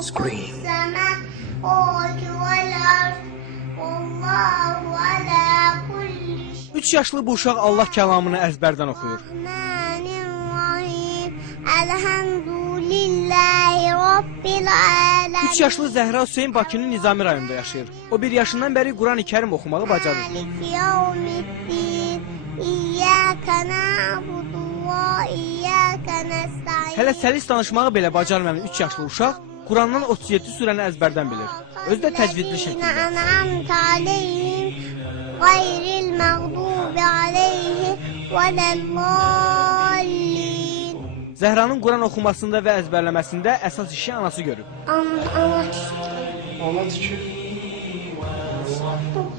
Scream. 3 yaşlı bu uşaq Allah kəlamını əzbərdən oxuyur. 3 yaşlı Zəhra Hüseyin Bakının Nizami rayonunda yaşayır. O 1 yaşından bəri Quran-ı Kərim oxumağı bacarır. Hələ səlis danışmağı belə bacarmayan 3 yaşlı uşaq Qurandan 37 surəni əzbərdən bilir. Özü də təcvidli şəkildə. Zəhranın Quran oxumasında və əzbərləməsində əsas işi anası görüb. Ana tükür.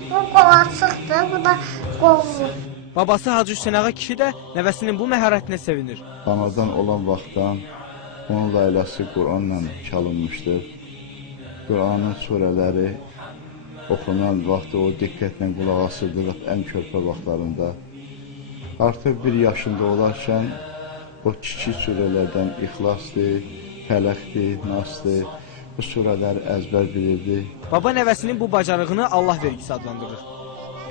Bu qolacıqdır, bu da qollu. Babası Hacı Hüseyin Ağa kişi də nəvəsinin bu məharətinə sevinir. Anadan olan vaxtdan onun layləsi Quranla çalınmışdır. Quranın surələri oxunan vaxtı o diqqətlə qulaq asırdıq ən körpə vaxtlarında. Artıq 1 yaşında olarkən o kiçik surələrdən İxlasdır, Fələqdir, Nasdır, bu surələri əzbər bilirdi. Baba nəvəsinin bu bacarığını Allah vergisi adlandırır.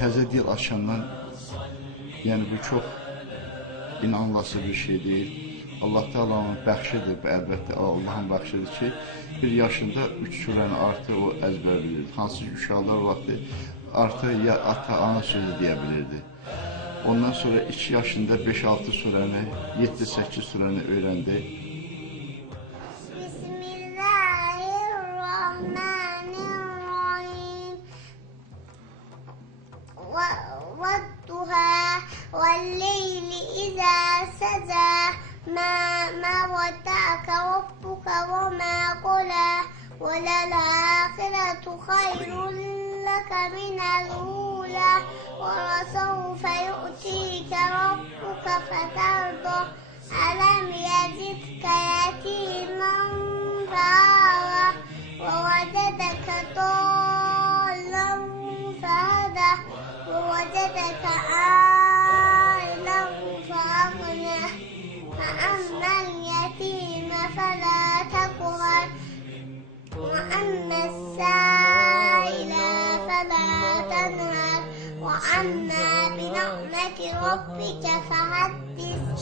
Təzə dil açandan, yəni bu çox inanılası bir şey deyil. Allah Taala'nın bəxşidir, əlbəttə Allahın bəxşidir ki, 1 yaşında 3 surəni artıq o əzbər bilirdi. Hansı ki, uşaqlar vaxtı artıq ya ata, ana sözü deyə bilirdi. Ondan sonra 2 yaşında 5-6 surəni, 7-8 surəni öyrəndi. Bismillahirrahmanirrahim. Vadduha velleyli izâ səcə mâ vedda'aka rabbuka ve mâ qulâ ve lel-âhiretu hayrun leke minel ûlâ ve lesevfe yu'tika rabbuka feterda elem yecidke yetimen fe'âvâ ve vecedeke dâllen fehedâ ve vecedeke âilen fe'aghnâ فأما اليتيم فلا تقهر وأما السائل فلا تنهر وأما بنعمة ربك فحدث